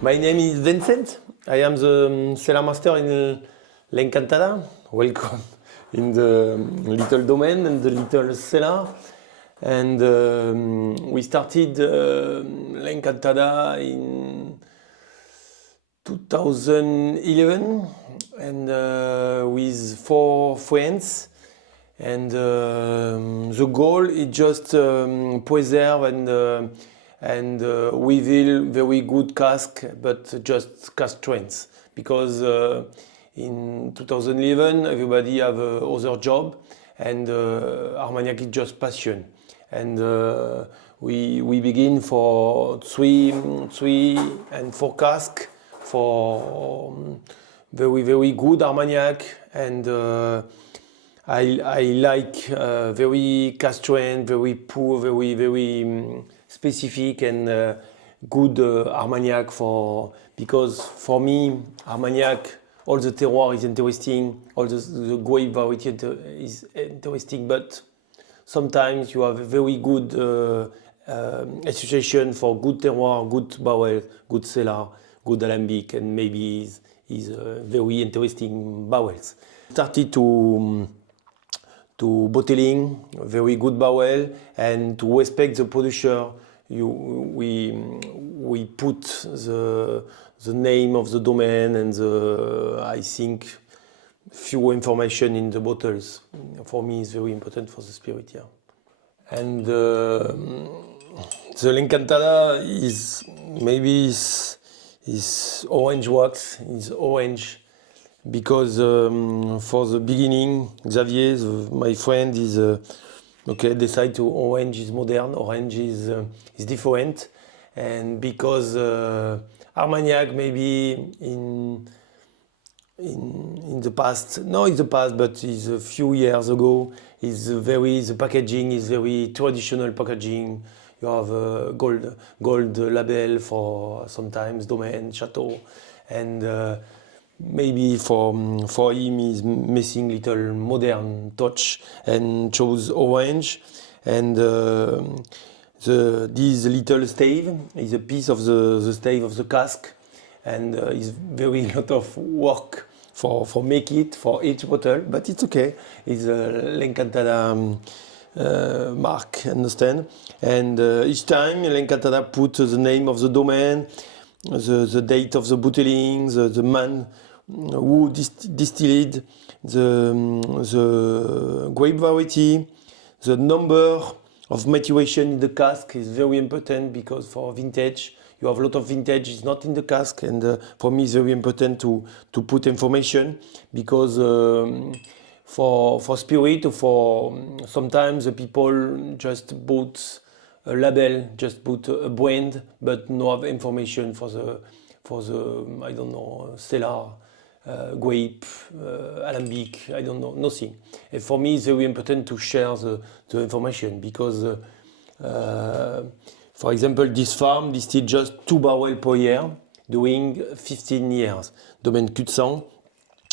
My name is Vincent. I am the cellar master in l'encantada. Welcome in the little domain and the little cellar. And we started l'encantada in 2011 and with 4 friends. And the goal is just preserve and reveal very good cask, but just cask trends. Because in 2011 everybody have other job, and Armagnac is just passion. And we begin for three and 4 cask for very good Armagnac, and I like very cask trend, very poor, very specific and good Armagnac because for me Armagnac, all the terroir is interesting, all the grape variety is interesting, but sometimes you have a very good association for good terroir, good barrel, good cellar, good alembic, and maybe is very interesting barrels. Started to bottling, very good barrel, and to respect the producer, we put the name of the domain and I think few information in the bottles. For me, it's very important for the spirit, yeah. And the l'encantada is maybe is orange wax, is orange. Because for the beginning, Xavier, my friend, is decide to orange is modern, orange is different, and because Armagnac maybe in the past, no, in the past, but is a few years ago, the packaging is very traditional packaging. You have gold label for sometimes Domaine, Chateau, and maybe for him is missing little modern touch and chose orange, and this little stave is a piece of the stave of the cask, and is very lot of work for make it for each bottle, but it's okay. It's l'encantada mark, understand? And each time l'encantada put the name of the domain, the date of the bottling, the man who distilled, the grape variety, the number of maturation in the cask is very important, because for vintage you have a lot of vintage is not in the cask, and for me it's very important to put information, because for spirit, for sometimes the people just bought a label, just put a brand, but no have information for the I don't know, cellar, grape, alembic, I don't know, nothing. And for me, it's very important to share the information, because, for example, this farm distilled just 2 barrels per year, doing 15 years. Domaine de Jean Bon,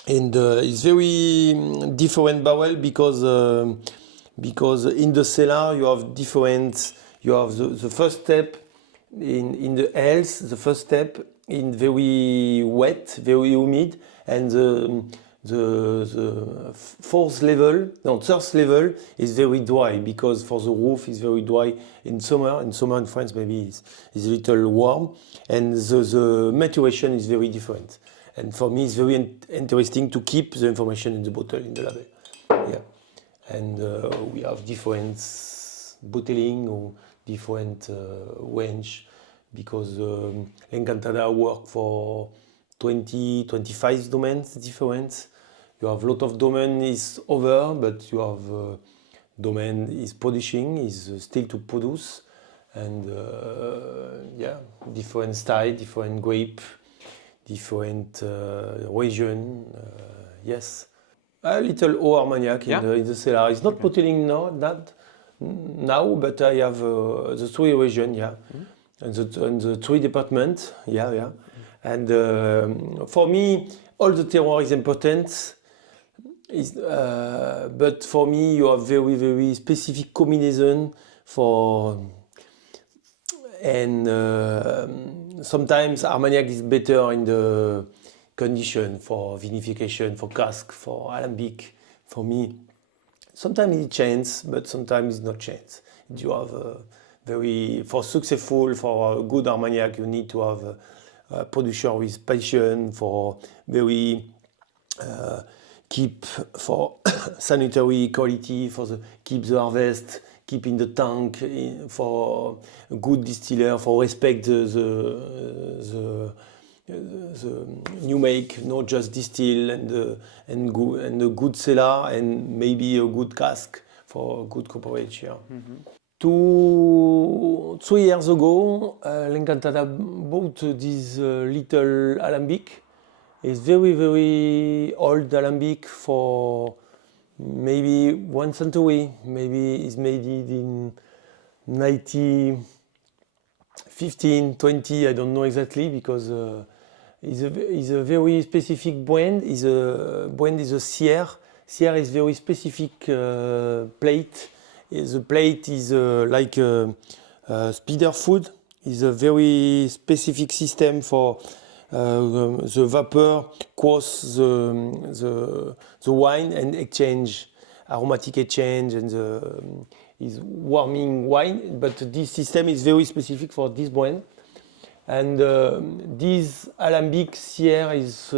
and it's very different barrel, because in the cellar you have different. You have the first step in the health, the first step in very wet, very humid, and the third level is very dry, because for the roof is very dry in summer. In summer in France maybe is a little warm, and the maturation is very different. And for me it's very interesting to keep the information in the bottle, in the label. Yeah, and we have different bottling or different range, because l'encantada work for 20-25 domains different. You have a lot of domain is over, but you have domain is producing, is still to produce, and yeah, different style, different grape, different region. Yes, a little Armagnac in the cellar. It's not bottling now, but I have the 3 region, yeah, and the 3 department, yeah. And for me, all the terroir is important. But for me, you have very specific combination for and sometimes Armagnac is better in the condition for vinification, for cask, for alambic. For me, sometimes it's chance, but sometimes it's not chance. You have for successful, for a good Armagnac, you need to have a producer with passion, for very keep for sanitary quality, for keep the harvest, keep in the tank, for a good distiller, for respect the new make, not just distill, and a good cellar, and maybe a good cask for a good corporate. Mm-hmm. 2 years ago, l'Encantada bought this little alambic. It's very, very old alambic, for maybe 1 century. Maybe it's made in 1915, 20, I don't know exactly, because it's a very specific blend. Blend is a Sierre. Sierre is very specific plate. The plate is like spider food. It's a very specific system for the vapor cross the wine and exchange, aromatic exchange, and is warming wine. But this system is very specific for this blend. And this alambic Sierre is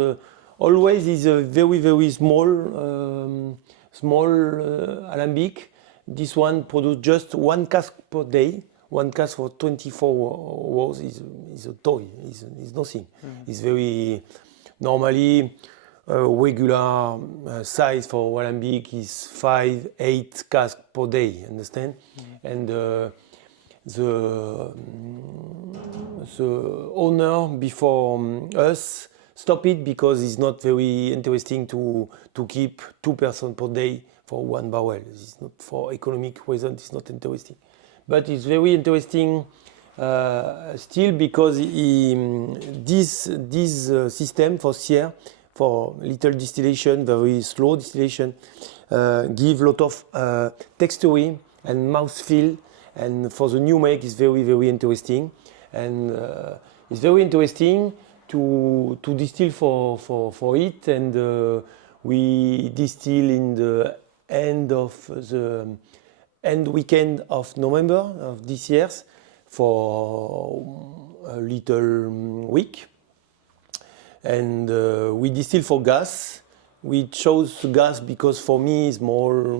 always a very, very small alambic. This one produces just 1 cask per day. 1 cask for 24 hours is a toy. Is nothing. Mm-hmm. It's very normally regular size for alambic is 5-8 casks per day. Understand? Mm-hmm. And the owner before us stopped it because it's not very interesting to keep 2 persons per day for 1 barrel. It's not, for economic reasons, it's not interesting. But it's very interesting still, because this system for Sierre, for little distillation, very slow distillation, give a lot of texture and mouthfeel. And for the new make, it's very, very interesting. And it's very interesting to distill for it. And we distill in the end weekend of November of this year for a little week. And we distill for gas. We chose gas because for me it's more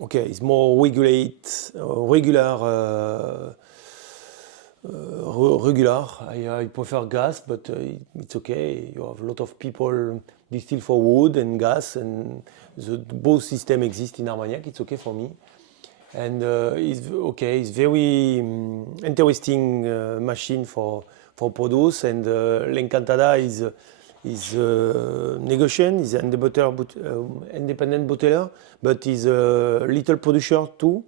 it's more regular. I prefer gas, but it's okay. You have a lot of people distill for wood and gas, and both systems exist in Armagnac. It's okay for me, and it's okay. It's very interesting machine for produce, and l'Encantada is negotiation, is independent bottler, but is a little producer too.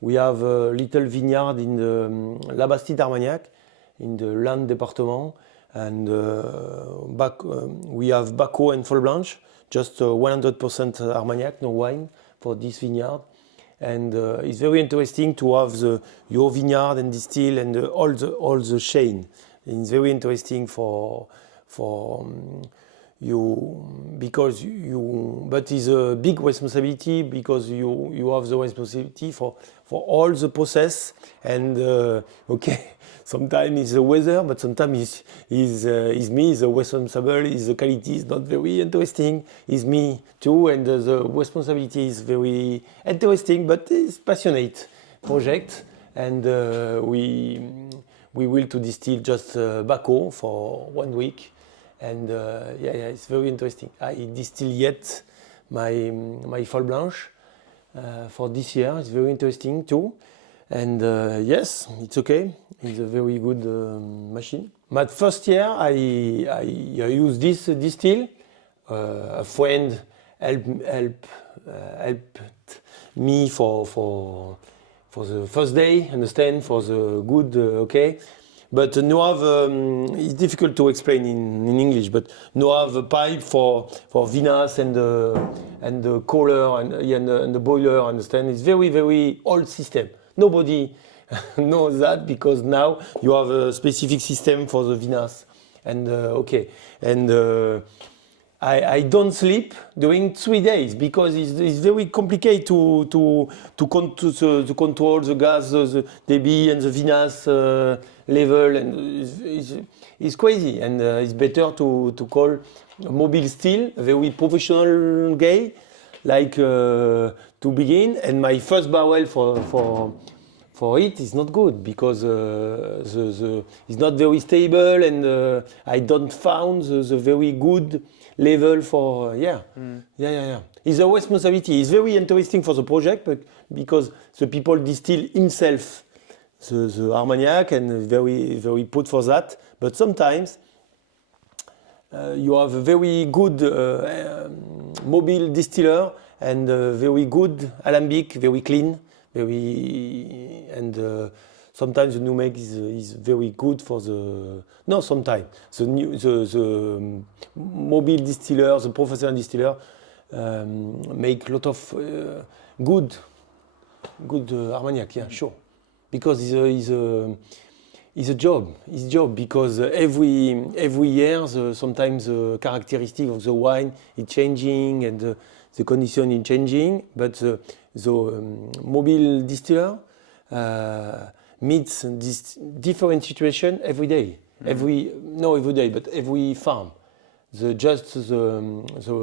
We have a little vineyard in the La Bastide Armagnac, in the Landes department, and we have Baco and Folle Blanche, just 100% Armagnac, no wine, for this vineyard. And it's very interesting to have your vineyard and distill and all the chain. It's very interesting for you, because but it's a big responsibility, because you have the responsibility for all the process. And sometimes it's the weather, but sometimes it's me the responsible. The quality is not very interesting. It's me too, and the responsibility is very interesting, but it's passionate project. And we will to distill just Baco for 1 week. And it's very interesting. I distill yet my Folle Blanche for this year. It's very interesting too. And yes, it's okay. It's a very good machine. My first year, I used this distill. A friend helped me for the first day. Understand, for the good. Okay. But no have it's difficult to explain in English. But no have a pipe for vinasse and the cooler and the boiler. Understand? It's very, very old system. Nobody know that because now you have a specific system for the Venus. And I don't sleep during 3 days because it's very complicated to control the gas, the debit and the Venus level, and it's crazy. And it's better to call mobile still, a very professional guy, like to begin. And my first barrel for it is not good because it's not very stable, and I don't found the very good level for yeah. It's a responsibility. It's very interesting for the project, but because the people distill himself the Armagnac and very put for that. But sometimes you have a very good mobile distiller and very good alembic, very clean, sometimes the new make is very good for the. No, sometimes the mobile distiller, the professional distiller, make a lot of good Armagnac. Yeah, sure, because it's a job. It's a job because every year sometimes the characteristic of the wine is changing and the condition is changing, but the mobile distiller meets this different situation every day. Not every day, but every farm. The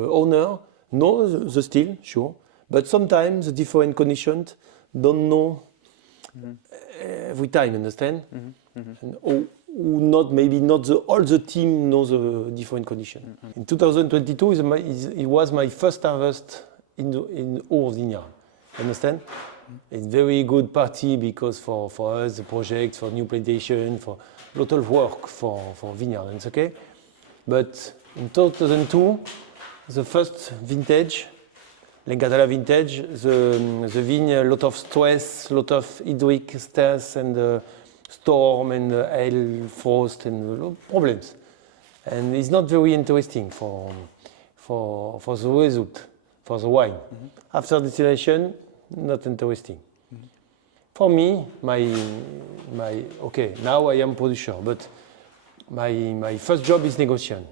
owner knows the still, sure, but sometimes the different conditions don't know every time. Understand? And, maybe not all the team knows the different condition. In 2022, it was my first harvest in our vineyard. Understand? It's very good party because for us, the project, for new plantation, for a lot of work for vineyard, it's okay. But in 2002, the first vintage, l'encantada vintage, the vineyard, a lot of stress, a lot of hydric stress and storm and hail, frost and problems. And it's not very interesting for the result, for the wine. After distillation, not interesting. For me, now I am producer, but my first job is negotiation.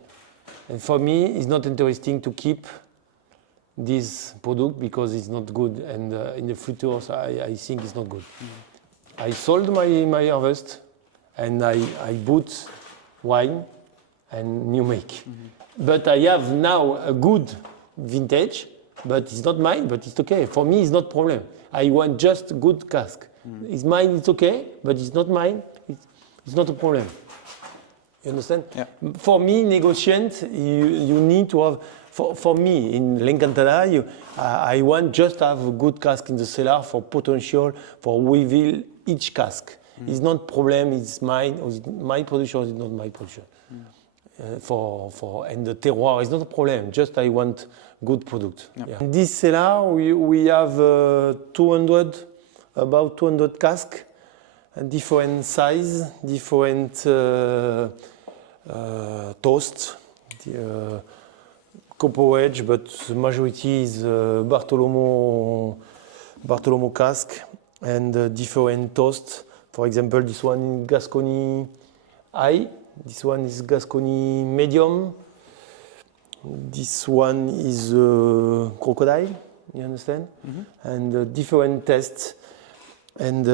And for me, it's not interesting to keep this product because it's not good, and in the future, I think it's not good. I sold my harvest, and I bought wine and new make. But I have now a good vintage, but it's not mine, but it's okay. For me, it's not problem. I want just good cask. It's mine, it's okay, but it's not mine, it's not a problem. You understand? Yeah. For me, negotiant, you need to have, for me, in l'encantada, I want just to have a good cask in the cellar for potential, for reveal each cask. It's not problem, it's mine, or it's my production, it's not my production. And the terroir is not a problem, just I want good product. Yeah. Yeah. In this cellar, we have about 200 casks, different size, different toast, copper edge, but the majority is Bartolomeo cask and different toast. For example, this one in Gascony high, this one is Gascony medium, this one is crocodile, you understand? And different tests and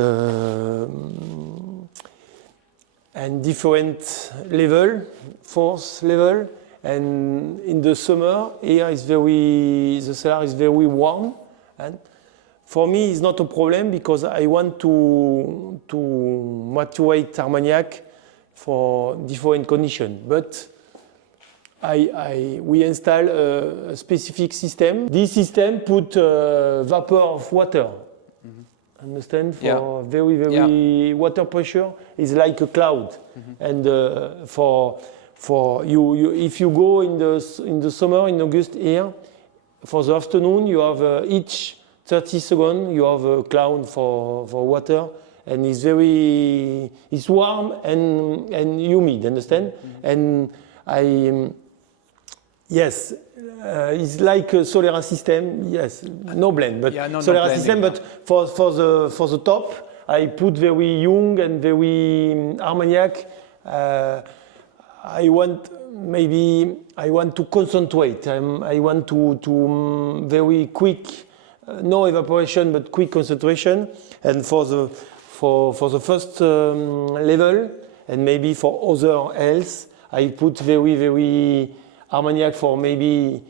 different level, force level. And in the summer, here the cellar is very warm. And for me, it's not a problem because I want to maturate Armagnac for different conditions. But we install a specific system. This system put vapor of water. Understand? For very water pressure is like a cloud. And for you, if you go in the summer in August here, for the afternoon you have each 30 seconds you have a cloud for water, and it's warm and humid. Understand? And yes, it's like a solar system. Yes, no blend, but solar system. But for the top, I put very young and very Armagnac. I want to concentrate. I want to very quick, no evaporation, but quick concentration. And for the first level, and maybe for other else, I put very Armagnac for maybe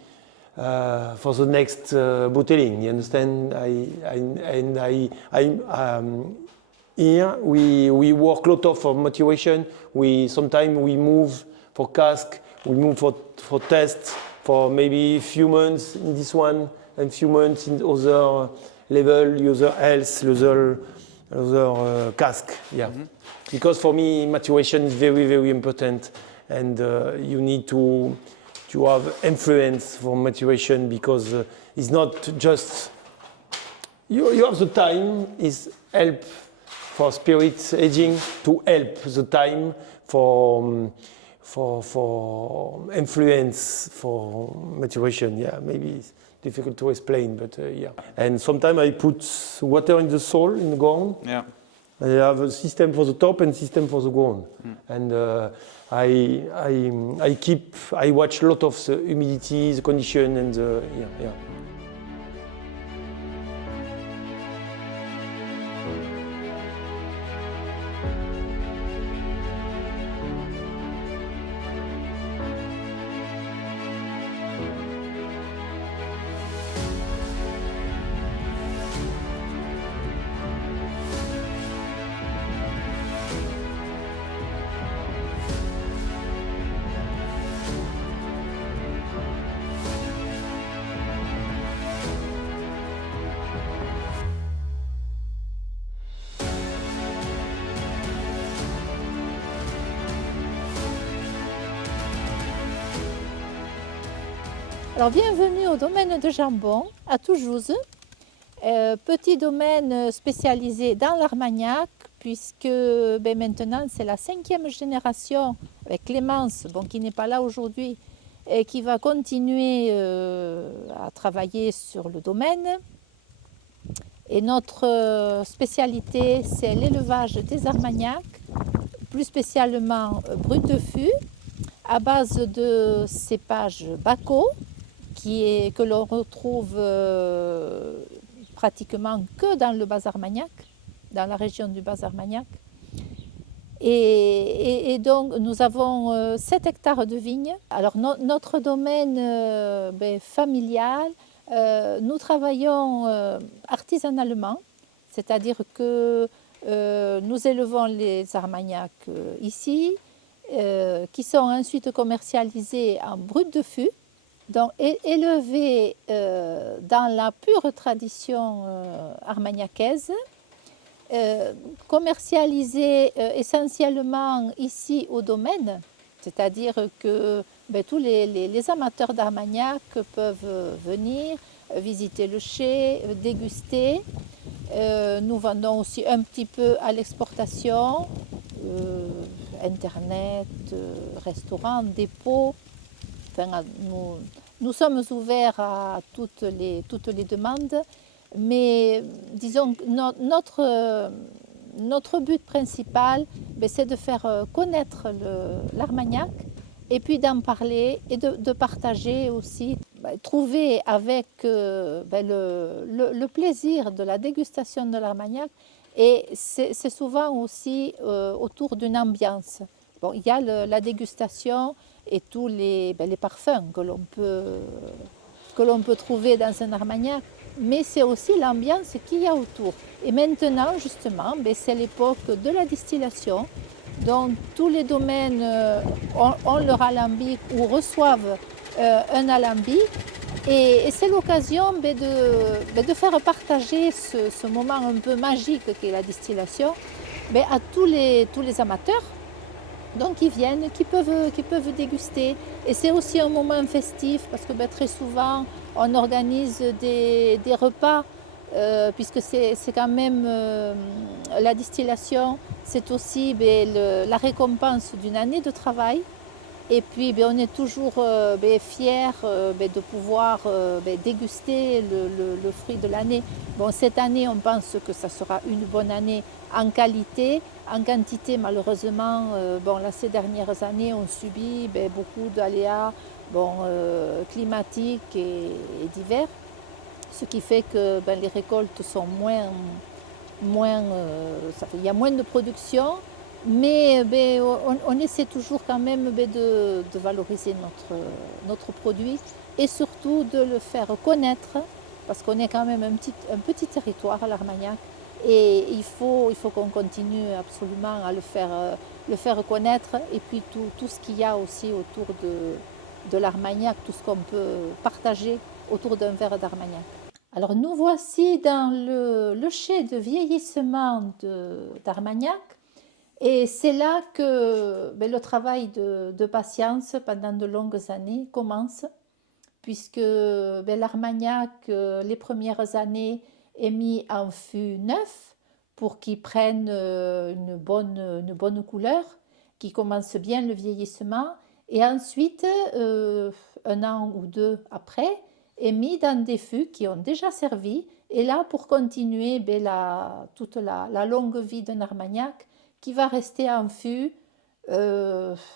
for the next bottling. You understand? Here we work a lot of for maturation. Sometimes we move for cask, we move for tests for maybe a few months in this one and few months in other level, other else, other cask. Yeah, because for me maturation is very important, and you need to have influence for maturation, because it's not just you have the time is help for spirit aging to help the time for influence for maturation. Yeah, maybe it's difficult to explain, but yeah. And sometimes I put water in the soil, in the ground. Yeah. I have a system for the top and system for the ground. And I watch a lot of the humidity, the condition, and yeah. Alors, bienvenue au domaine de Jean Bon, à Toulouse. Petit domaine spécialisé dans l'Armagnac, puisque maintenant c'est la 5e génération avec Clémence, qui n'est pas là aujourd'hui, et qui va continuer à travailler sur le domaine. Et notre spécialité, c'est l'élevage des Armagnacs, plus spécialement brut de fût, à base de cépages Baco, que l'on retrouve pratiquement que dans le bas Armagnac, dans la région du bas Armagnac. Et donc nous avons 7 hectares de vignes. Alors notre domaine familial, nous travaillons artisanalement, c'est-à-dire que nous élevons les Armagnacs ici, qui sont ensuite commercialisés en brut de fût. Donc, élevé dans la pure tradition armagnacaise, commercialisé essentiellement ici au domaine, c'est-à-dire que tous les amateurs d'Armagnac peuvent venir visiter le chai, déguster. Nous vendons aussi un petit peu à l'exportation, Internet, restaurants, dépôts. Enfin, nous sommes ouverts à toutes les demandes, mais disons que notre but principal, c'est de faire connaître l'Armagnac et puis d'en parler et de partager aussi, trouver avec le plaisir de la dégustation de l'Armagnac, et c'est souvent aussi autour d'une ambiance. Bon, il y a la dégustation et tous les parfums que l'on peut trouver dans un Armagnac, mais c'est aussi l'ambiance qu'il y a autour. Et maintenant, justement, c'est l'époque de la distillation, donc tous les domaines ont leur alambic ou reçoivent un alambic, et c'est l'occasion de faire partager ce moment un peu magique qu'est la distillation à tous les amateurs. Donc ils viennent, qui peuvent déguster. Et c'est aussi un moment festif, parce que très souvent on organise des repas, puisque c'est quand même la distillation, c'est aussi la récompense d'une année de travail. Et puis on est toujours fiers de pouvoir déguster le fruit de l'année. Bon, cette année, on pense que ça sera une bonne année en qualité. En quantité, malheureusement, ces dernières années, on subit beaucoup d'aléas climatiques et divers, ce qui fait que les récoltes sont il y a moins de production. Mais on essaie toujours quand même de valoriser notre produit et surtout de le faire connaître, parce qu'on est quand même un petit territoire à l'Armagnac, et il faut qu'on continue absolument à le faire connaître, et puis tout ce qu'il y a aussi autour de l'Armagnac, tout ce qu'on peut partager autour d'un verre d'Armagnac. Alors nous voici dans le chai de vieillissement d'Armagnac. Et c'est là que le travail de patience pendant de longues années commence, puisque l'Armagnac, les premières années, est mis en fût neuf pour qu'il prenne une bonne couleur, qui commence bien le vieillissement, et ensuite, un an ou deux après, est mis dans des fûts qui ont déjà servi, et là pour continuer toute la longue vie d'un Armagnac, qui va rester en fût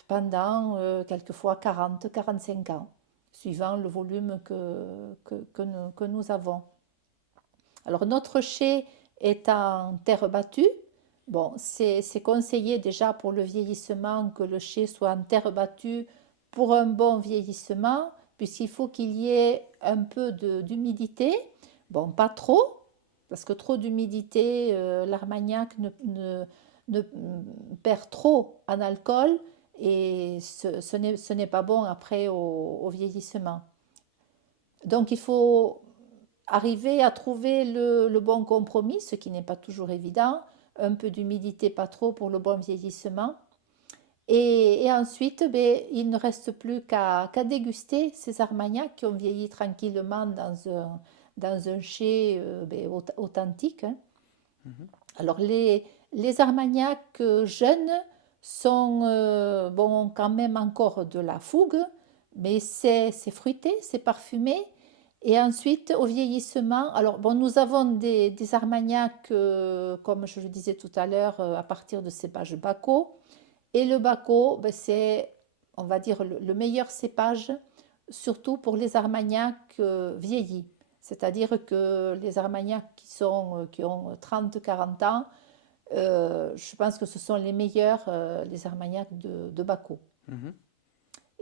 pendant quelquefois 40-45 ans, suivant le volume que nous avons. Alors notre chai est en terre battue. Bon, c'est conseillé déjà pour le vieillissement que le chai soit en terre battue pour un bon vieillissement, puisqu'il faut qu'il y ait un peu d'humidité. Bon, pas trop, parce que trop d'humidité, l'Armagnac ne perd trop en alcool, et ce n'est pas bon après au vieillissement. Donc il faut arriver à trouver le bon compromis, ce qui n'est pas toujours évident. Un peu d'humidité, pas trop, pour le bon vieillissement. Et ensuite, il ne reste plus qu'à déguster ces Armagnacs qui ont vieilli tranquillement dans un chai authentique. Hein. Alors les Armagnacs jeunes sont quand même encore de la fougue, mais c'est fruité, c'est parfumé. Et ensuite, au vieillissement, alors nous avons des Armagnacs, comme je le disais tout à l'heure, à partir de cépage Bacco. Et le Bacco, c'est, on va dire, le meilleur cépage, surtout pour les Armagnacs vieillis. C'est-à-dire que les Armagnacs qui ont 30-40 ans, je pense que ce sont les meilleurs, les Armagnacs de Bacco.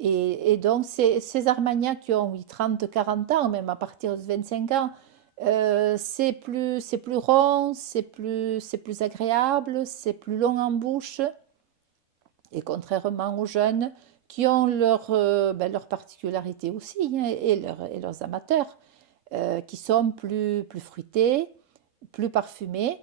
Et donc, ces Armagnacs qui ont 30-40 ans, même à partir de 25 ans, c'est plus rond, c'est plus agréable, c'est plus long en bouche. Et contrairement aux jeunes qui ont leur particularité aussi, hein, et leurs amateurs, qui sont plus fruités, plus parfumés,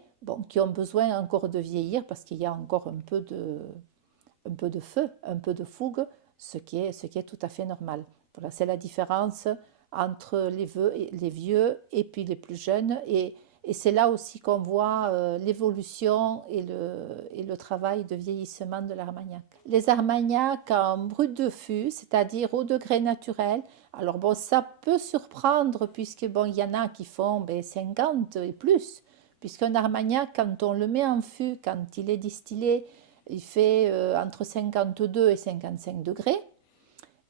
qui ont besoin encore de vieillir parce qu'il y a encore un peu de feu, un peu de fougue, ce qui est tout à fait normal. Voilà, c'est la différence entre les vieux et puis les plus jeunes, et c'est là aussi qu'on voit l'évolution et le travail de vieillissement de l'Armagnac. Les Armagnacs en brut de fût, c'est-à-dire au degré naturel, alors ça peut surprendre, puisque il y en a qui font 50 et plus, puisqu'un Armagnac, quand on le met en fût, quand il est distillé, il fait entre 52 et 55 degrés.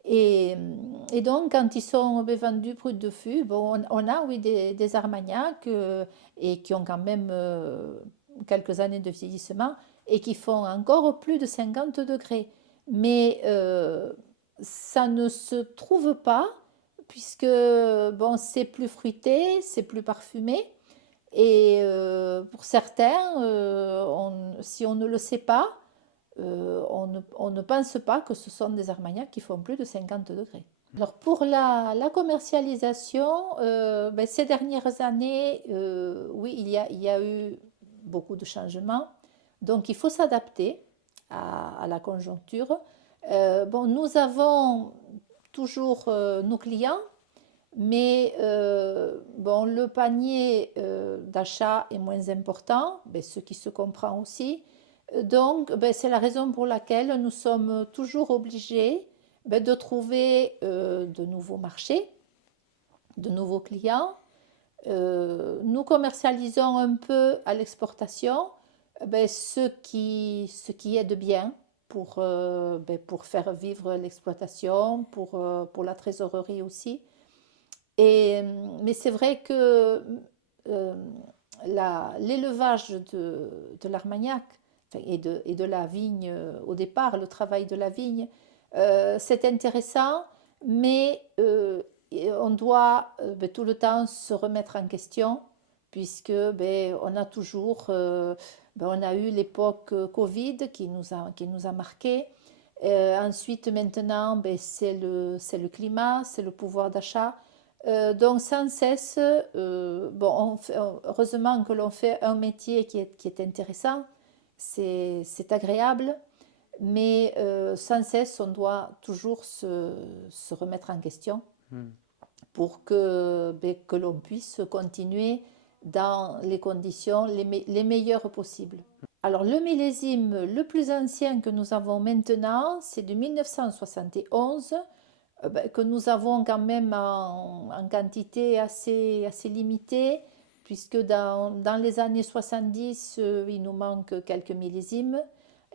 Et donc, quand ils sont vendus brut de fût, on a, oui, des Armagnacs et qui ont quand même quelques années de vieillissement et qui font encore plus de 50 degrés. Mais ça ne se trouve pas, puisque c'est plus fruité, c'est plus parfumé. Et pour certains, si on ne le sait pas, on ne pense pas que ce sont des Armagnacs qui font plus de 50 degrés. Alors pour la commercialisation, ces dernières années, oui, il y a eu beaucoup de changements. Donc il faut s'adapter à la conjoncture. Nous avons toujours nos clients, mais le panier d'achat est moins important, ce qui se comprend aussi. Donc, c'est la raison pour laquelle nous sommes toujours obligés de trouver de nouveaux marchés, de nouveaux clients. Nous commercialisons un peu à l'exportation ce qui aide bien pour faire vivre l'exploitation, pour la trésorerie aussi. Mais c'est vrai que euh, l'élevage de l'Armagnac et de la vigne au départ, le travail de la vigne, c'est intéressant, mais on doit tout le temps se remettre en question, puisque on a toujours, on a eu l'époque Covid qui nous a marqué. Ensuite, maintenant, c'est le climat, c'est le pouvoir d'achat. Donc sans cesse, heureusement que l'on fait un métier qui est intéressant, c'est agréable, mais sans cesse, on doit toujours se remettre en question pour que l'on puisse continuer dans les conditions les meilleures possibles. Alors le millésime le plus ancien que nous avons maintenant, c'est de 1971, que nous avons quand même en quantité assez limitée, puisque dans les années 70, il nous manque quelques millésimes.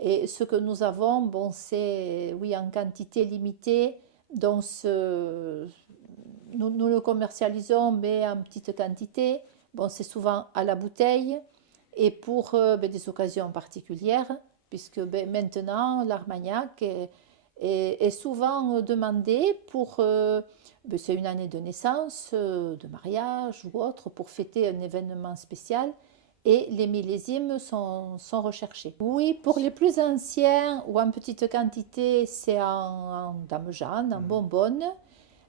Et ce que nous avons, c'est oui, en quantité limitée, donc nous le commercialisons, mais en petite quantité. C'est souvent à la bouteille et pour des occasions particulières, puisque maintenant l'Armagnac est souvent demandé pour, c'est une année de naissance, de mariage ou autre, pour fêter un événement spécial. Et les millésimes sont recherchés. Oui, pour les plus anciens ou en petite quantité, c'est en Dame Jeanne, en bonbonne.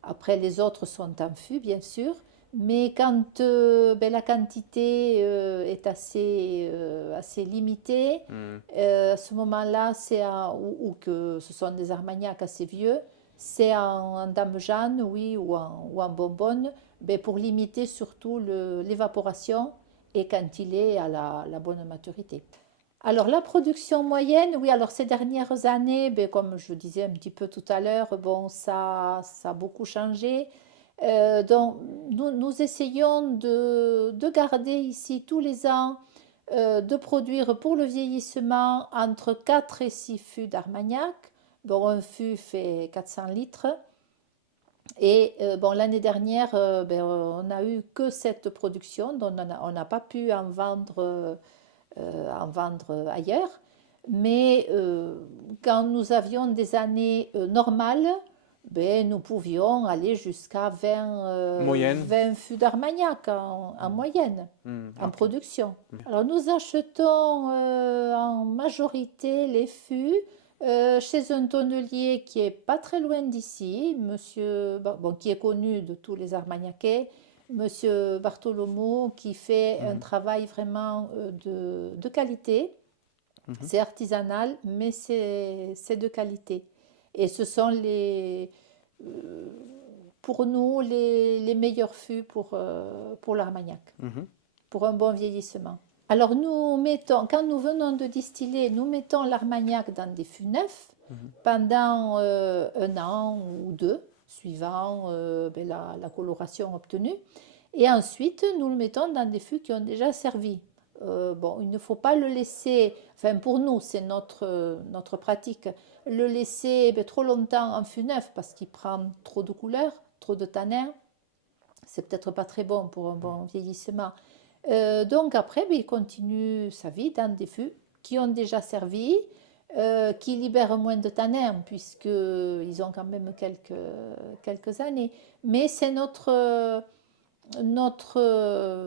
Après, les autres sont en fût, bien sûr. Mais quand la quantité est assez limitée, à ce moment-là, ou que ce sont des armagnacs assez vieux, c'est en Dame Jeanne, oui, ou en bonbonne, pour limiter surtout l'évaporation et quand il est à la bonne maturité. Alors la production moyenne, oui, alors ces dernières années, comme je disais un petit peu tout à l'heure, ça a beaucoup changé. Donc nous essayons de garder ici tous les ans, de produire pour le vieillissement entre 4 et 6 fûts d'Armagnac. Un fût fait 400 litres. Et l'année dernière, on n'a eu que cette production, donc on n'a pas pu en vendre ailleurs. Mais quand nous avions des années normales, nous pouvions aller jusqu'à 20 fûts d'Armagnac en moyenne, en production. Alors nous achetons en majorité les fûts chez un tonnelier qui est pas très loin d'ici, qui est connu de tous les Armagnacais, Monsieur Bartholomew, qui fait un travail vraiment de qualité. C'est artisanal, mais c'est de qualité. Et ce sont pour nous les meilleurs fûts pour l'Armagnac, pour un bon vieillissement. Alors quand nous venons de distiller, nous mettons l'Armagnac dans des fûts neufs pendant un an ou deux, suivant la coloration obtenue. Et ensuite, nous le mettons dans des fûts qui ont déjà servi. Il ne faut pas le laisser, enfin pour nous, c'est notre pratique, le laisser trop longtemps en fût neuf parce qu'il prend trop de couleur, trop de tanin. C'est peut-être pas très bon pour un bon vieillissement. Donc après, il continue sa vie dans des fûts qui ont déjà servi, qui libèrent moins de tanin puisqu'ils ont quand même quelques années. Mais c'est notre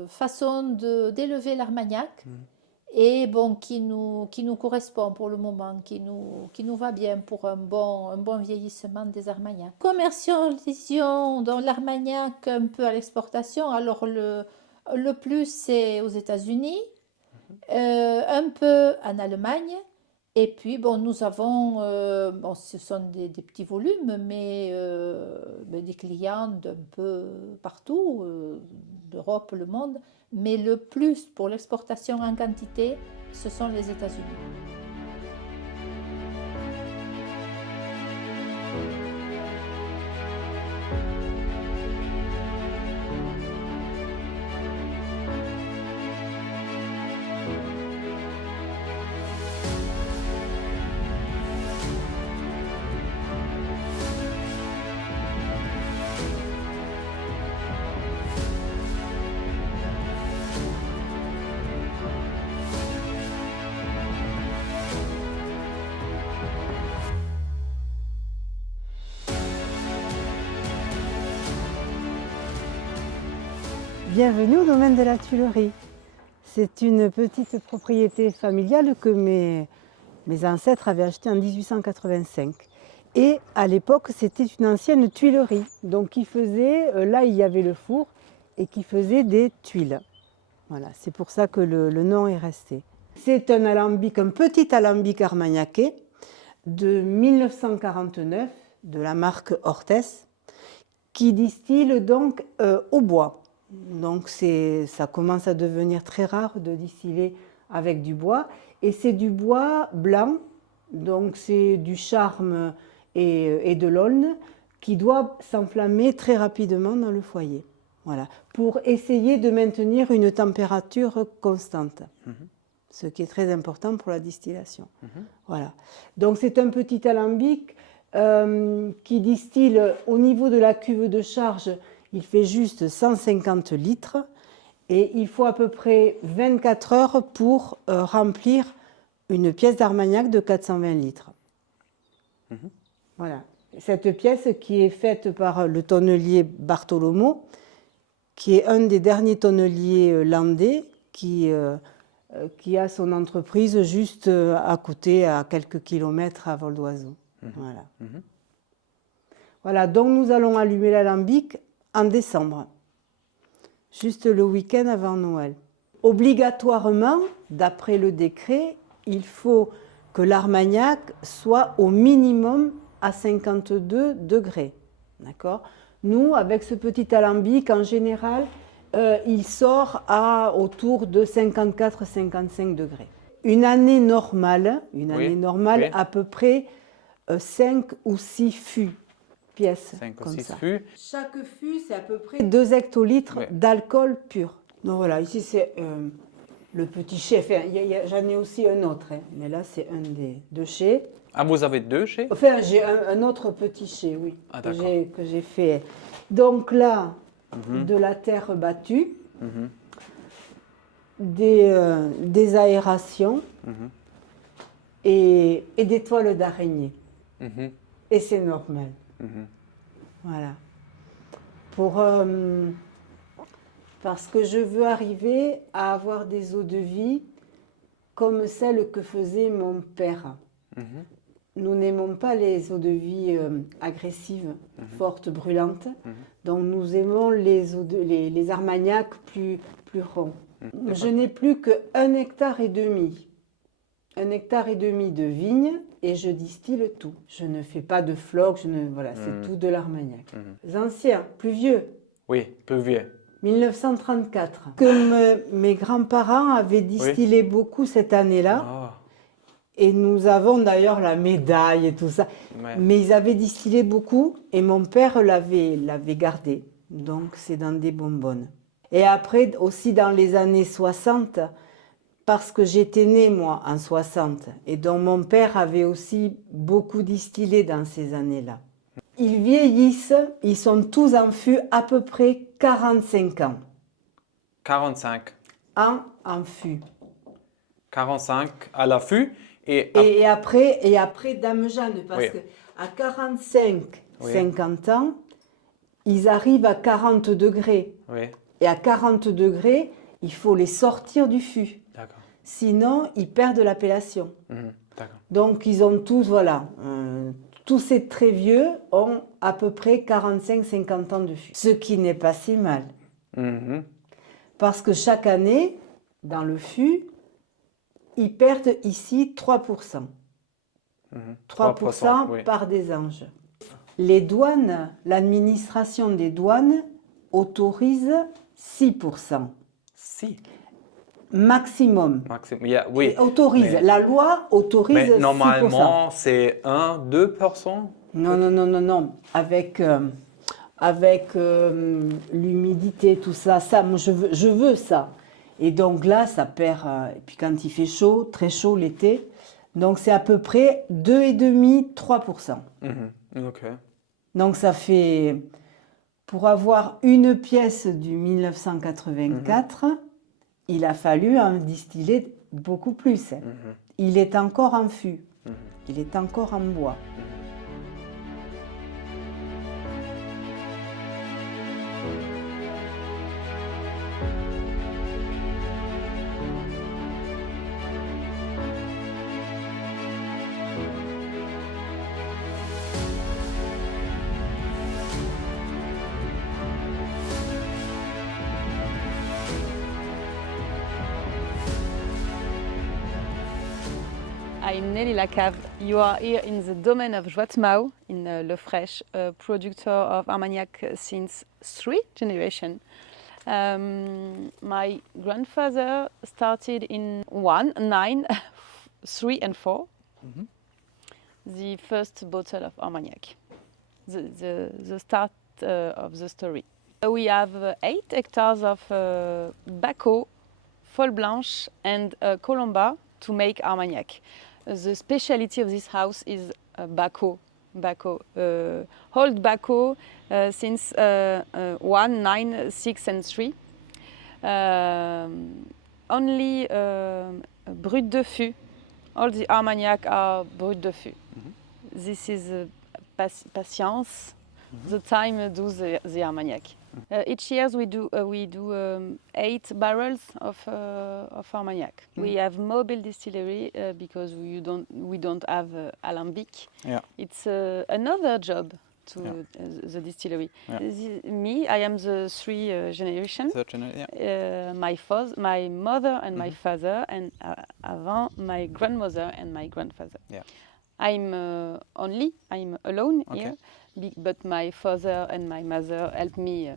façon d'élever l'Armagnac et qui nous correspond pour le moment, qui nous va bien pour un bon vieillissement des Armagnacs. Commercialisation dans l'Armagnac un peu à l'exportation, alors le plus c'est aux États-Unis, un peu en Allemagne. Et puis, nous avons, ce sont des petits volumes, mais des clients d'un peu partout, d'Europe, le monde. Mais le plus pour l'exportation en quantité, ce sont les États-Unis. Bienvenue au domaine de la Tuilerie. C'est une petite propriété familiale que mes ancêtres avaient achetée en 1885. Et à l'époque, c'était une ancienne tuilerie. Donc, qui faisait, là, il y avait le four et qui faisait des tuiles. Voilà, c'est pour ça que le nom est resté. C'est un alambic, un petit alambic armagnacais de 1949 de la marque Hortès qui distille donc au bois. Donc ça commence à devenir très rare de distiller avec du bois et c'est du bois blanc, donc c'est du charme et de l'aulne qui doit s'enflammer très rapidement dans le foyer. Voilà, pour essayer de maintenir une température constante. Ce qui est très important pour la distillation. Voilà. Donc c'est un petit alambic qui distille au niveau de la cuve de charge, il fait juste 150 litres et il faut à peu près 24 heures pour remplir une pièce d'Armagnac de 420 litres. Voilà. Cette pièce qui est faite par le tonnelier Bartholomew, qui est un des derniers tonneliers landais qui a son entreprise juste à côté, à quelques kilomètres à vol d'oiseau. Voilà. Voilà, donc nous allons allumer l'alambic en décembre, juste le week-end avant Noël. Obligatoirement, d'après le décret, il faut que l'Armagnac soit au minimum à 52 degrés. D'accord ? Nous, avec ce petit alambic, en général, il sort à autour de 54-55 degrés. Une année normale, à peu près 5 ou 6 fûts, pièces 5 ou comme 6 ça. fûts. Chaque fût, c'est à peu près 2 hectolitres d'alcool pur. Donc voilà, ici c'est le petit chai. Enfin, j'en ai aussi un autre, hein, mais là c'est un des 2 chais. Ah, vous avez 2 chais? Enfin, j'ai un autre petit chai, oui, Ah, que j'ai fait. Donc là, de la terre battue, des aérations et des toiles d'araignée. Et c'est normal. Voilà. Parce que je veux arriver à avoir des eaux de vie comme celles que faisait mon père. Nous n'aimons pas les eaux de vie agressives, fortes, brûlantes. Donc nous aimons les armagnacs plus ronds. Je n'ai plus qu'1,5 hectare. 1,5 hectare de vignes et je distille tout. Je ne fais pas de flocs, voilà, c'est tout de l'Armagnac. Les anciens, plus vieux. Oui, plus vieux. 1934. Que mes grands-parents avaient distillé beaucoup cette année-là. Ah. Et nous avons d'ailleurs la médaille et tout ça. Mais ils avaient distillé beaucoup et mon père l'avait gardé. Donc c'est dans des bonbonnes. Et après aussi dans les années 60, parce que j'étais née moi en 60 et donc mon père avait aussi beaucoup distillé dans ces années-là. Ils vieillissent, ils sont tous en fût à peu près 45 ans. 45. En fût. 45 à l'affût. Et après Dame Jeanne, parce qu'à 45, 50 ans, ils arrivent à 40 degrés. Et à 40 degrés, il faut les sortir du fût. Sinon, ils perdent l'appellation. Donc, ils ont tous, voilà, tous ces très vieux ont à peu près 45-50 ans de fût. Ce qui n'est pas si mal. Parce que chaque année, dans le fût, ils perdent ici 3%. 3% par des anges. Les douanes, l'administration des douanes autorise 6%. 6 Maximum. Oui. Autorise. La loi autorise mais 6%. Normalement, c'est 1-2%. Non. Avec l'humidité, tout ça, moi, je veux ça. Et donc là, ça perd. Et puis quand il fait chaud, très chaud l'été, donc c'est à peu près 2,5-3%. Donc ça fait, pour avoir une pièce du 1984, il a fallu en distiller beaucoup plus. Il est encore en fût, il est encore en bois. I'm Nelly Lacave. You are here in the Domaine of Jouatmaou in Le Fresh, a producer of Armagnac since 3 generations. My grandfather started in 1, 9, 3 and 4, the first bottle of Armagnac, the start of the story. We have 8 hectares of Baco, Folle Blanche and Colomba to make Armagnac. The speciality of this house is Baco. Old Baco since 1, 9, 6 and 3. Only Brut de Fût. All the Armagnac are Brut de Fût. This is patience, the time do the Armagnac. Each year we do 8 barrels of Armagnac. We have mobile distillery because we don't have alembic. Yeah. It's another job to the distillery. Yeah. I am the 3 generation. Third generation, yeah. My mother and my father, and avant my grandmother and my grandfather. Yeah. I'm alone here, but my father and my mother help me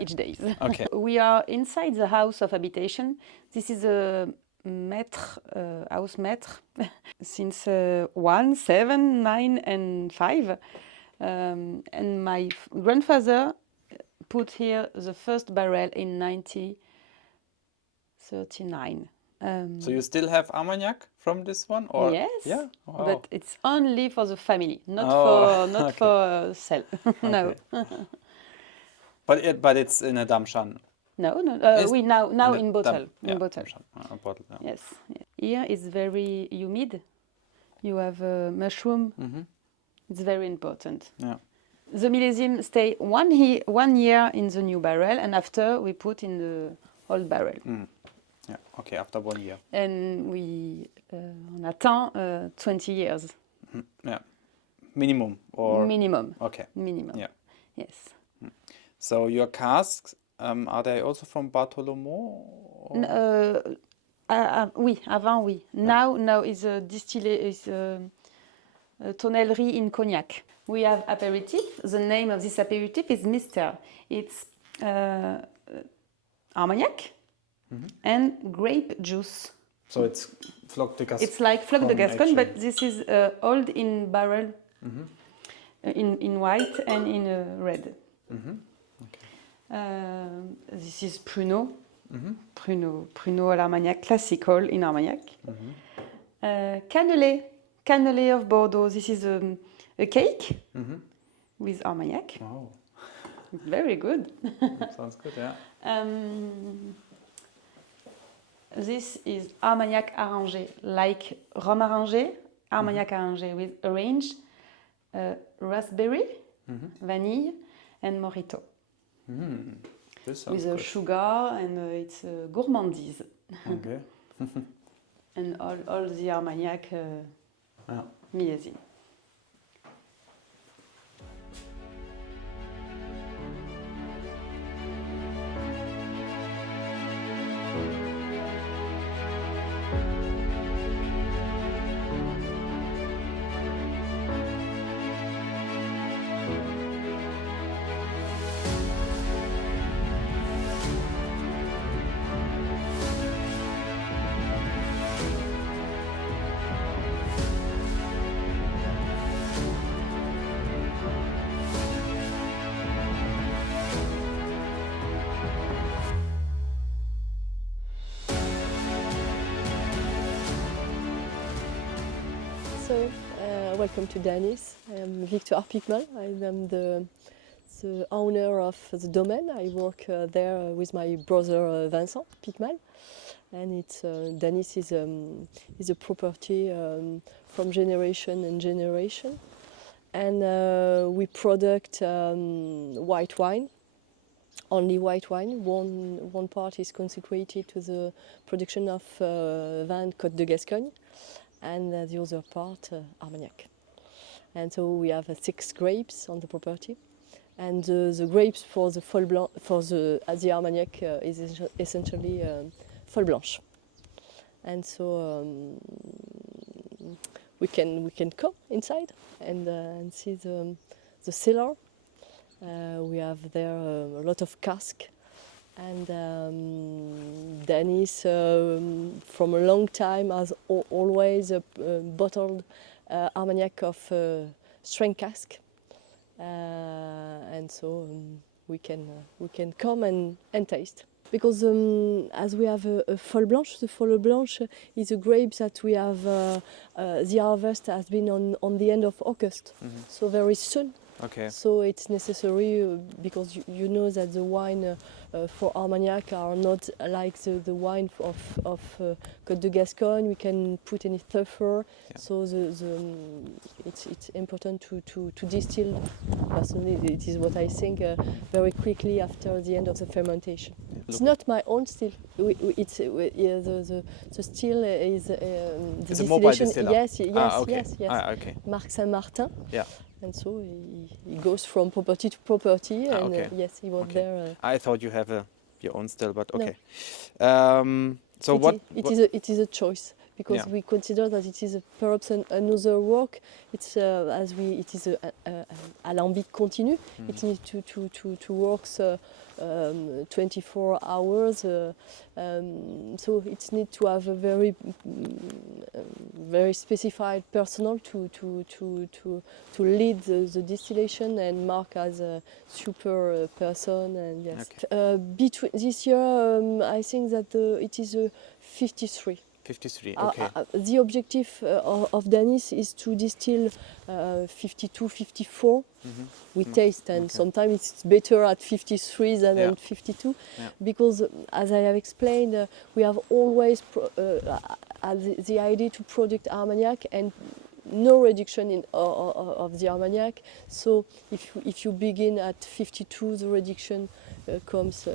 each day. Okay. We are inside the house of habitation. This is a house maître, since 1, 7, 9 and 5. And my grandfather put here the first barrel in 1939. So you still have Armagnac from this one, or yes, yeah, wow. but it's only for the family, not for sale. No. But it's in a damshan. No. We now in bottle. In bottle. Bottle. Yeah. Yes. Here it's very humid. You have mushroom. It's very important. Yeah. The millésime stay 1 year in the new barrel, and after we put in the old barrel. Yeah. Okay. After 1 year. And on attend 20 years. Yeah. Minimum or minimum. Okay. Minimum. Yeah. Yes. So your casks are they also from Bartholomew? Oui, avant oui. Now is a Tuilerie in Cognac. We have aperitif. The name of this aperitif is Mister. It's Armagnac and grape juice. So it's Floc de Gascogne. It's like Floc de Gascogne, but this is old in barrel, in white and in red. This is Pruneau. Pruneau à l'Armagnac, classical in Armagnac. Cannelé of Bordeaux. This is a cake with Armagnac. Wow. Very good. Sounds good, yeah. This is Armagnac arrangé, like rhum arrangé, Armagnac arrangé with orange, raspberry, vanille, and mojito. This sounds with good. sugar, and it's gourmandise. Okay. And all the Armagnac millésime. So, welcome to Danis. I'm Victor Picmal. I am the owner of the domain. I work there with my brother Vincent Picmal, and it's Danis is a property from generation and generation, and we product white wine. Only white wine. One part is consecrated to the production of vin Côte de Gascogne, and the other part Armagnac. And so we have 6 grapes on the property, and the grapes for the Folle Blanche, for the Armagnac is essentially Folle Blanche. And so we can come inside and see the cellar. We have there a lot of cask, and Danis from a long time has always bottled Armagnac of strength cask, and so we can come and taste. Because as we have a folle blanche, the folle blanche is a grape that we have, the harvest has been on the end of August, so very soon. Okay. So it's necessary because you know that the wine for Armagnac are not like the wine of Côte de Gascogne. We can put any sulfur, so it's important to distill. Personally, it is what I think very quickly after the end of the fermentation. It's not my own still. The still is the It's a mobile distillation. distiller. Yes, Okay. yes. Okay. Marc Saint-Martin. Yeah. And so he goes from property to property, and okay. Yes, he was Okay. there. I thought you have your own still, but No. okay. So It is a choice because we consider that it is perhaps another work. It's it is a alambic continu. It needs to work 24 hours. So it needs to have a very specified personnel to lead the distillation, and Mark as a super person. And yes, Okay. between this year, I think that it is 53. 53. Okay. The objective of Danis is to distill 52, 54. We taste, and sometimes it's better at 53 than at 52, because as I have explained, we have always the idea to produce Armagnac and no reduction of the Armagnac. So if you begin at 52, the reduction comes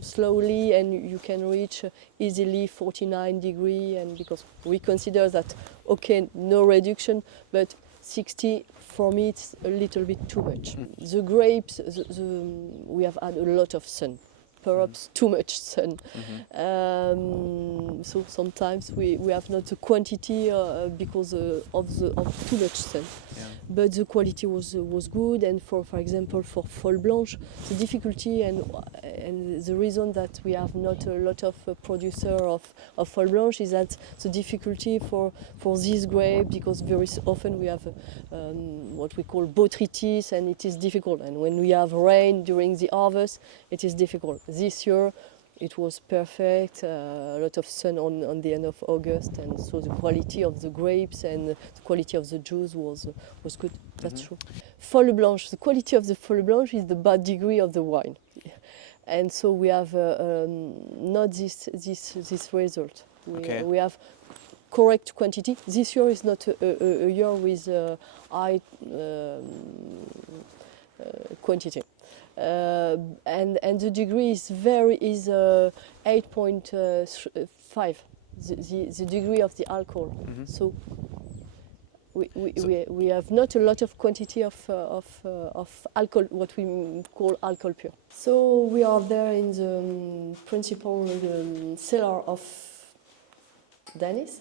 slowly, and you can reach easily 49 degrees, and because we consider that okay, no reduction, but 60 for me it's a little bit too much. The grapes, we have had a lot of sun, perhaps too much sun. So sometimes we have not the quantity because of too much sun. But the quality was good, and for example for folle blanche, the difficulty and the reason that we have not a lot of producer of folle blanche is that the difficulty for this grape, because very often we have what we call botrytis, and it is difficult, and when we have rain during the harvest it is difficult. This year it was perfect, a lot of sun on the end of August, and so the quality of the grapes and the quality of the juice was good. That's true. Folle blanche, the quality of the folle blanche is the bad degree of the wine, and so we have not this result. We have correct quantity. This year is not a year with high quantity. And the degree is 8.5, the degree of the alcohol. So we have not a lot of quantity of alcohol, what we call alcohol pure. So we are there in the principal cellar of Danis,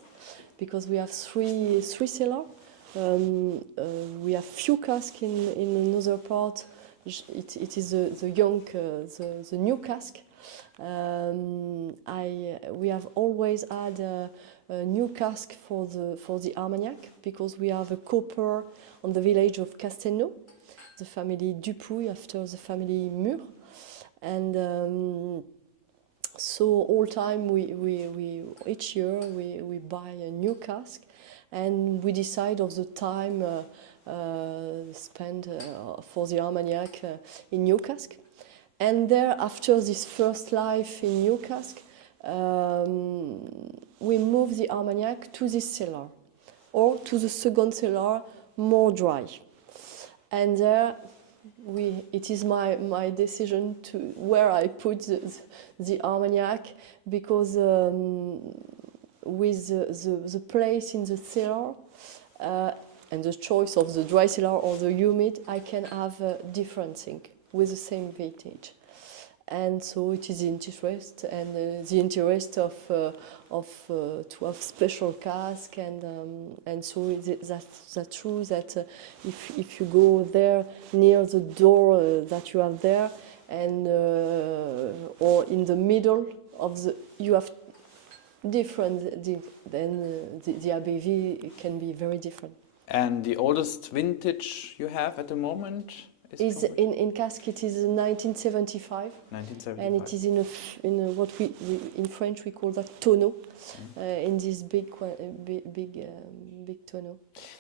because we have three cellars. We have few casks in another part. It is the young, the new cask. We have always had a new cask for the Armagnac, because we have a cooper on the village of Castelnau, the family Dupuy after the family Mur, and so all time we each year we buy a new cask, and we decide of the time spent for the Armagnac in new cask. And there, after this first life in new cask, we move the Armagnac to this cellar, or to the second cellar, more dry. And there, it is my decision to where I put the Armagnac, because with the place in the cellar and the choice of the dry cellar or the humid, I can have a different thing with the same vintage. And so it is the interest to have special cask, and so that's true that if you go there near the door that you have there, and or in the middle of you have different, then the ABV can be very different. And the oldest vintage you have at the moment is in cask. It is 1975. 1975. And it is in what we in French we call that tonneau, in this big tonneau.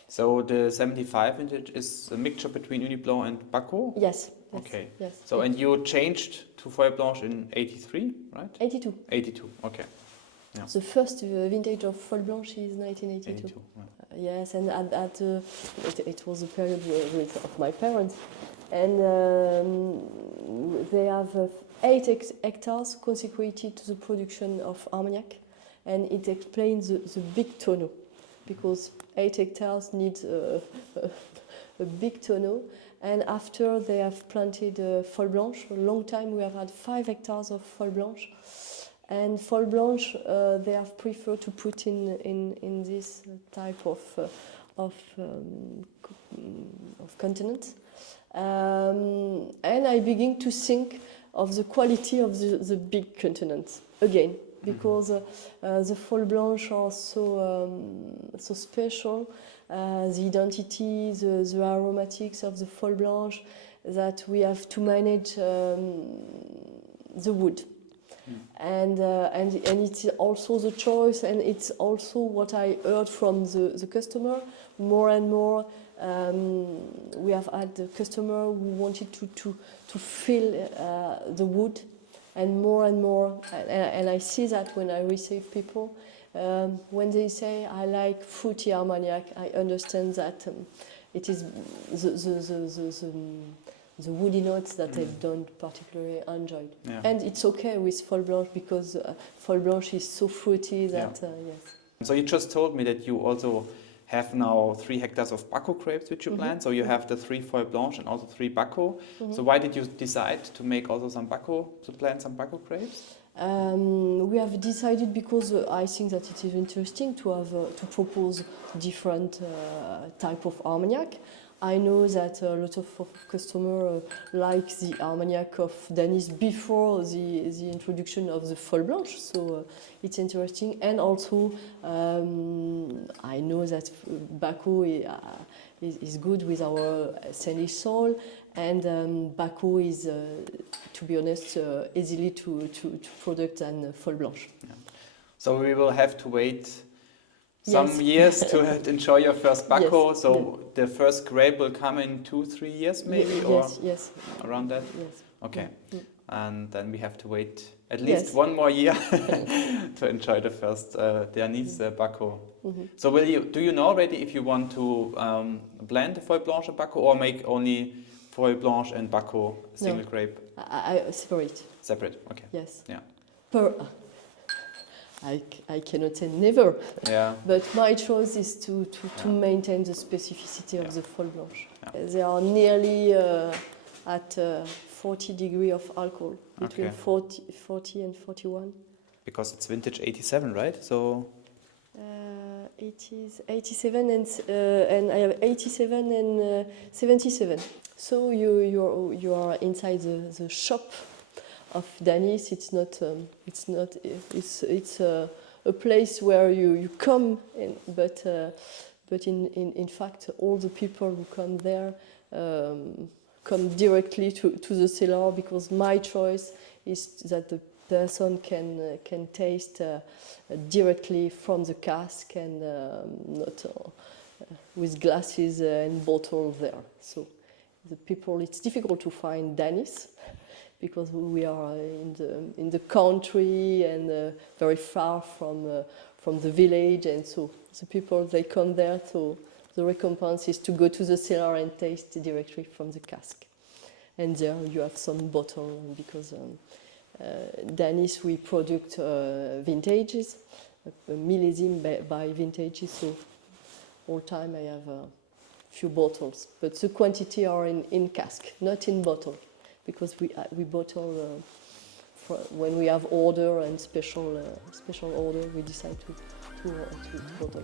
So the 75 vintage is a mixture between Uni Blanc and Bacco? Yes. Okay. Yes. So and you changed to Feuille Blanche in 83, right? 82. 82. Okay. Yeah. The first vintage of Feuille Blanche is 1982. 82, yeah. Yes, and it was a period of my parents, and they have 8 hectares consecrated to the production of Armagnac, and it explains the big tonneau, because 8 hectares needs a big tonneau. And after they have planted Feuille Blanche, a long time we have had 5 hectares of Feuille Blanche. And Feuille Blanche, they have preferred to put in this type of continent. And I begin to think of the quality of the big continents again, because the Feuille Blanche are so special. The identity, the aromatics of the Feuille Blanche, that we have to manage the wood. And it's also the choice, and it's also what I heard from the customer more and more. We have had the customer who wanted to feel the wood, and more, and I see that when I receive people, when they say I like fruity Armagnac, I understand that it is the woody notes that I don't particularly enjoy. Yeah. And it's okay with Feuille Blanche, because Feuille Blanche is so fruity that, yes. So you just told me that you also have now 3 hectares of Bacco grapes which you plant. So you have the 3 Feuille Blanche and also 3 Bacco. So why did you decide to make also some Bacco, to plant some Bacco grapes? We have decided because I think that it is interesting to have to propose different type of Armagnac. I know that a lot of customers like the Armagnac of Danis before the introduction of the Feuille Blanche, so it's interesting. And also, I know that Bacco is good with our sandy soil, and Bacco is, to be honest, easily to produce than Feuille Blanche. Yeah. So we will have to wait some years to enjoy your first Bacco. Yes. So the first grape will come in 2-3 years maybe, or around that? Yes. Okay. And then we have to wait at least 1 more year to enjoy the first Danis Bacco. So do you know already if you want to blend the Feuille Blanche and Bacco, or make only Feuille Blanche and Bacco single grape? I separate. Separate, okay. Yes. Yeah. I cannot say never, but my choice is to maintain the specificity of the Feuille Blanche. Yeah. They are nearly at 40 degrees of alcohol, between 40 and 41. Because it's vintage 87, right? So it is 87 and I have 87 and 77. So you are inside the shop of Danis. It's a place where you come in, but in fact all the people who come there come directly to the cellar, because my choice is that the person can taste directly from the cask, and not with glasses and bottles there. So the people, it's difficult to find Danis, because we are in the country and very far from the village, and so the people, they come there. So the recompense is to go to the cellar and taste directly from the cask. And there you have some bottle, because Danis, we produce vintages, millésime by vintages. So all time I have a few bottles, but the quantity are in cask, not in bottle, because we bottle when we have order and special order, we decide to bottle.